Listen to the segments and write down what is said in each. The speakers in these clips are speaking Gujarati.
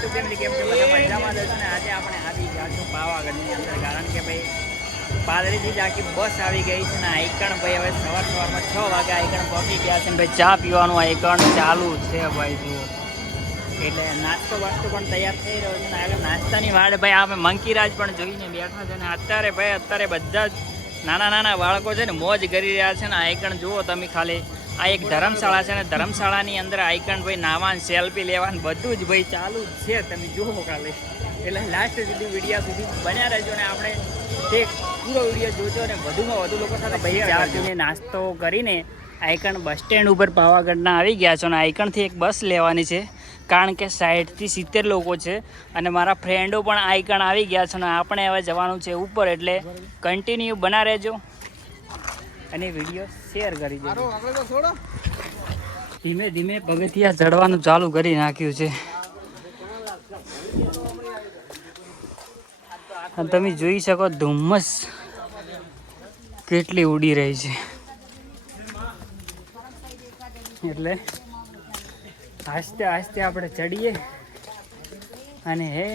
યુટ્યુબ ફેમિલી કેમ છે બધા મજામાં જ હશે ને, આજે આપણે આવી ગયા છું પાવાગઢની અંદર, કારણ કે ભાઈ પાદરીથી જ આખી બસ આવી ગઈ છે ને આઈકણ ભાઈ હવે સવાર સવારમાં છ વાગે આઈકણ પહોંચી ગયા છે ને, ભાઈ ચા પીવાનું આઈકણ ચાલુ છે ભાઈ જુઓ. એટલે નાસ્તો વાસ્તો પણ તૈયાર થઈ રહ્યો છે ને, આગળ નાસ્તાની વાડે ભાઈ આપણે મંકીરાજ પણ જોઈને બેઠા છે ને, અત્યારે ભાઈ, અત્યારે બધા જ નાના નાના બાળકો છે ને, મોજ કરી રહ્યા છે ને આઈકણ જુઓ તમે ખાલી. આ એક ધર્મશાળા છે ને ધર્મશાળાની અંદર આઈકન ભાઈ નાવાન સેલ્ફી લેવાનું બધું જ ભાઈ ચાલુ જ છે. તમે જુઓ કાલે. એટલે લાસ્ટ સુધી વિડીયા સુધી બન્યા રહેજો ને આપણે તે પૂરો વીડિયો જોજો ને વધુમાં વધુ લોકો સાથે ભાઈ ચાર નાસ્તો કરીને આઈકણ બસ સ્ટેન્ડ ઉપર પાવાગઢના આવી ગયા છો અને આઈકણથી એક બસ લેવાની છે. કારણ કે સાઠથી સિત્તેર લોકો છે અને મારા ફ્રેન્ડો પણ આઈકણ આવી ગયા છે અને આપણે હવે જવાનું છે ઉપર એટલે કન્ટિન્યુ બના રહેજો. અને વીડિયો શેર કરી દેજો. ધીમે ધીમે પગથિયા ચડવાનું ચાલુ કરી નાખ્યું છે. તમે જોઈ શકો ધુમ્મસ કેટલી ઉડી રહી છે. એટલે આસ્તે આસ્તે આપણે ચડીએ. અને હે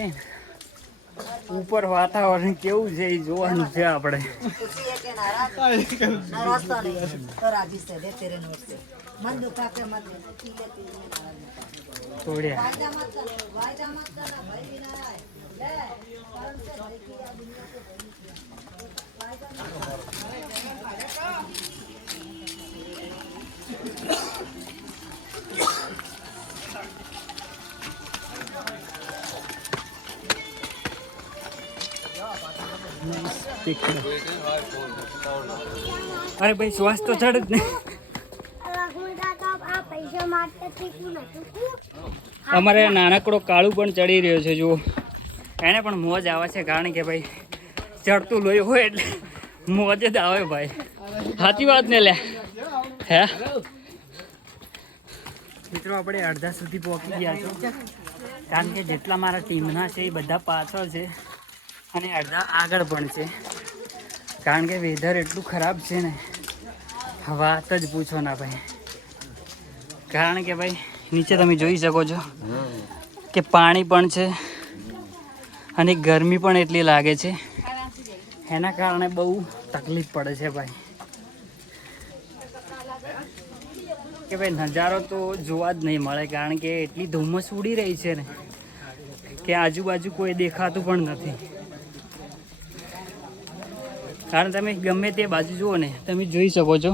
ઉપર વાતાવરણ કેવું છે એ જોવાનું છે આપણે. खुशी અરે ભાઈ, શ્વાસ તો ચડ જ ને. આ પૈસા માટે શીખવું નતું અમારે નાનકડો કાળું પણ ચડી રહ્યો છે, જુઓ. એને પણ મોજ આવે છે, કારણ કે ભાઈ, ચડતું લોહી હોય એટલે મોજ જ આવે ભાઈ. સાચી વાત ને લે. હે? મિત્રો, આપણે અડધા સુધી પહોંચી ગયા છો કારણ કે જેટલા મારા ટીમના છે, એ બધા પાછળ છે અને અડધા આગળ પણ છે. કારણ કે વેધર એટલું ખરાબ છે ને વાત જ પૂછો ના ભાઈ. કારણ કે ભાઈ, નીચે તમે જોઈ શકો છો કે પાણી પણ છે અને ગરમી પણ એટલી લાગે છે. એના કારણે બહુ તકલીફ પડે છે ભાઈ. કે ભાઈ, નજારો તો જોવા જ નહીં મળે, કારણ કે એટલી ધુમ્મસ ઉડી રહી છે ને, કે આજુબાજુ કોઈ દેખાતું પણ નથી. કારણ તમે ગમે તે બાજુ જુઓ ને તમે જોઈ શકો છો.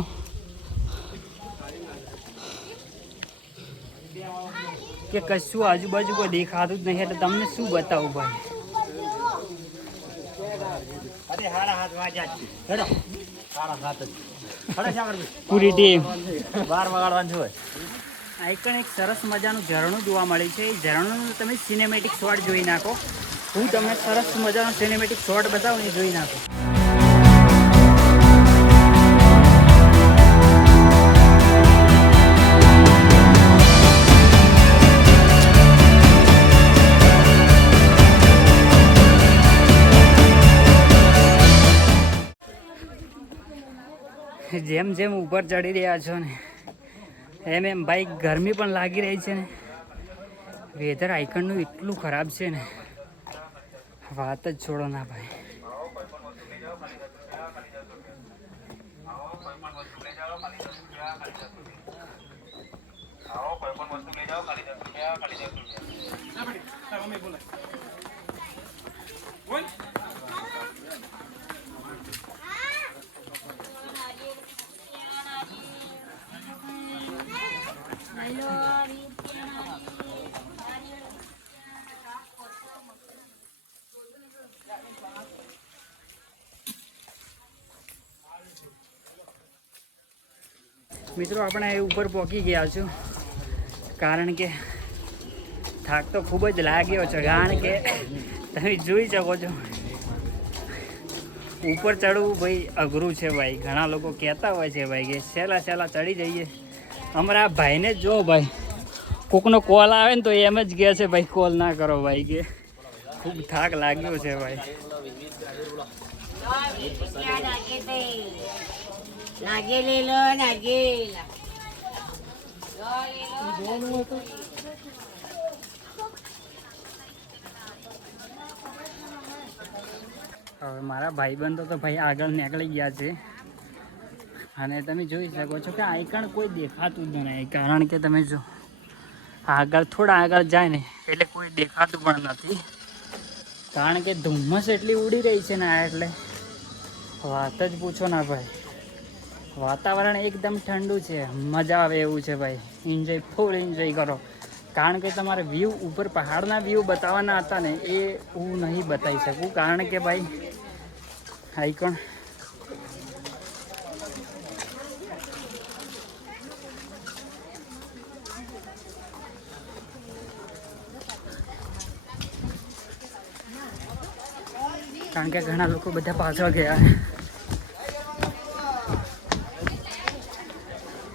કે કશું આજુબાજુ કોઈ દેખાતું જ નહીં એટલે તમને શું બતાવું ભાઈ? પૂરી ટીમ. બાર વગાડવાનું હોય આઈકણ એક સરસ મજાનું ઝરણું જોવા મળે છે. એ ઝરણું તમે સિનેમેટિક શોટ જોઈ નાખો. હું તમને સરસ મજાનો સિનેમેટિક શોટ બતાવું એ જોઈ નાખો. જેમ જેમ ઉપર ચડી રહ્યા છો ને, એમ એમ ભાઈ ગરમી પણ લાગી રહી છે ને. વેધર આઈકણનું એટલું ખરાબ છે ને. વાત જ છોડો ના ભાઈ. મિત્રો, આપણે એ ઉપર પહોંચી ગયા છું. કારણ કે થાક તો ખૂબ જ લાગ્યો છે. કારણ કે તમે જોઈ શકો છો. ઉપર ચડવું ભાઈ અઘરું છે ભાઈ. ઘણા લોકો કહેતા હોય છે ભાઈ કે સહેલા સહેલા ચડી જઈએ. અમારા ભાઈને જો ભાઈ, કોકનો કોલ આવે ને તો એમ જ કહે છે, ભાઈ કોલ ના કરો ભાઈ કે. ખૂબ થાક લાગ્યો છે ભાઈ. હવે મારા ભાઈબંધો તો ભાઈ આગળ નીકળી ગયા છે. અને તમે જોઈ શકો છો કે આઈકણ કોઈ દેખાતું જ નહીં કારણ કે તમે જો આગળ થોડા આગળ જાય ને, એટલે કોઈ દેખાતું પણ નથી. કારણ કે ધુમ્મસ એટલી ઉડી રહી છે ને આ એટલે. વાત જ પૂછો ના ભાઈ. વાતાવરણ એકદમ ઠંડુ છે. મજા આવે એવું છે ભાઈ. એન્જોય ફૂલ એન્જોય કરો. કારણ કે તમારે વ્યૂ ઉપર, પહાડના વ્યૂ બતાવવાના હતા ને, એ હું નહીં બતાવી શકું. કારણ કે ભાઈ આઈકણ કારણ કે ઘણા લોકો બધા પાછળ ગયા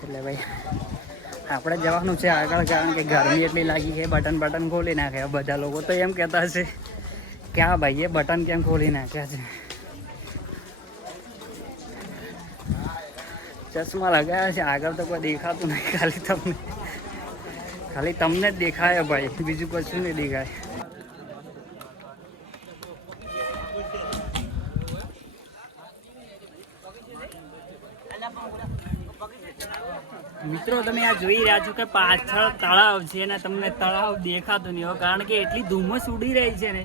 એટલે ભાઈ, આપણે જવાનું છે આગળ, કારણ કે ગરમી એટલી લાગી છે, બટન બટન ખોલી નાખ્યા. બધા લોકો તો એમ કહેતા હશે કે આ ભાઈએ બટન કેમ ખોલી નાખ્યા છે? ચશ્મા લગાવ્યા છે, આગળ તો કોઈ દેખાતું નહીં, ખાલી તમને ખાલી તમને જ દેખાય ભાઈ, બીજું કશું નહીં દેખાય. મિત્રો, તમે આ જોઈ રહ્યા છો કે પાછળ તળાવ છે ને તમને તળાવ દેખાતું નહીં હોય કારણ કે એટલી ધુમ્મસ ઉડી રહી છે ને,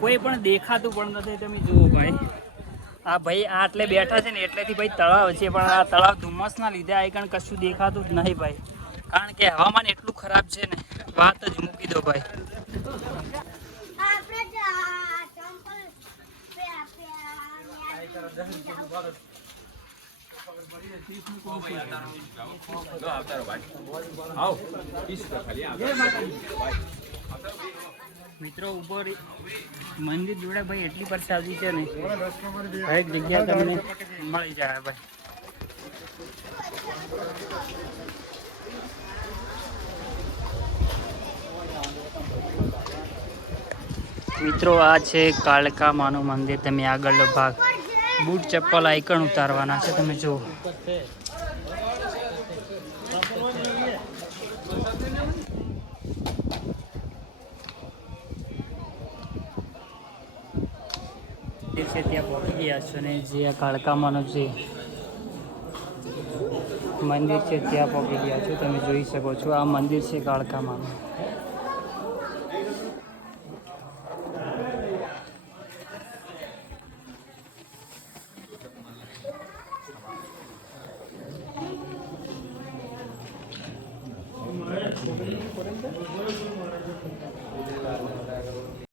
કોઈ પણ દેખાતું પણ નથી. તમે જુઓ ભાઈ. આ ભાઈ આ એટલે બેઠા છે ને, એટલેથી ભાઈ તળાવ છે, પણ આ તળાવ ધુમ્મસના લીધે આ કારણ કશું દેખાતું જ નહીં ભાઈ. કારણ કે હવામાન એટલું ખરાબ છે ને, વાત જ મૂકી દો ભાઈ. આપણે મિત્રો ઉપર મંદિર જોડે ભાઈ એટલી પરસાદી છે ને. એક જગ્યા તમને મળી જાય ભાઈ. મિત્રો આ છે કાળકા માનું મંદિર. તમે આગળનો ભાગ બૂટ ચપ્પલ આઈકણ ઉતારવાના છે, તમે જુઓ. છે ત્યાં પહોંચી ગયા છો ને જે આ કાળકામાંનું મંદિર છે, ત્યાં પહોંચી ગયા છો, તમે જોઈ શકો છો. આ મંદિર છે કાળકામાંનું.